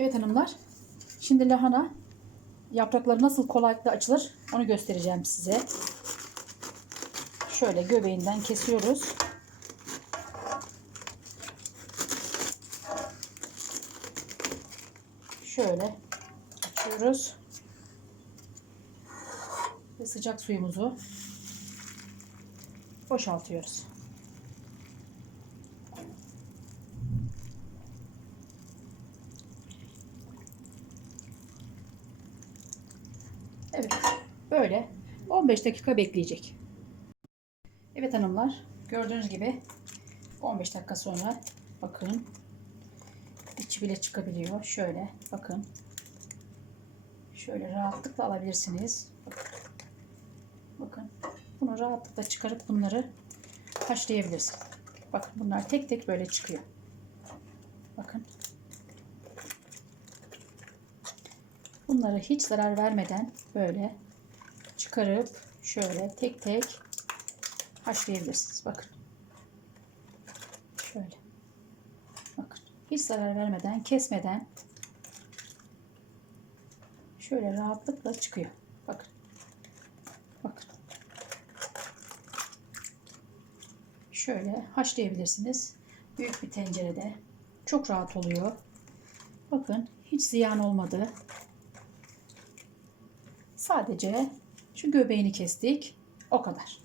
Evet hanımlar. Şimdi lahana yaprakları nasıl kolaylıkla açılır onu göstereceğim size. Şöyle göbeğinden kesiyoruz. Şöyle açıyoruz. Ve sıcak suyumuzu boşaltıyoruz. Evet. Böyle 15 dakika bekleyecek. Evet hanımlar. Gördüğünüz gibi 15 dakika sonra bakın içi bile çıkabiliyor. Şöyle bakın. Şöyle rahatlıkla alabilirsiniz. Bakın. Bunu rahatlıkla çıkarıp bunları haşlayabilirsiniz. Bakın bunlar tek tek böyle çıkıyor. Bakın. Bunları hiç zarar vermeden böyle çıkarıp şöyle tek tek haşlayabilirsiniz. Bakın. Şöyle. Bakın. Hiç zarar vermeden, kesmeden şöyle rahatlıkla çıkıyor. Bakın. Bakın. Şöyle haşlayabilirsiniz. Büyük bir tencerede. Çok rahat oluyor. Bakın hiç ziyan olmadı. Sadece şu göbeğini kestik. O kadar.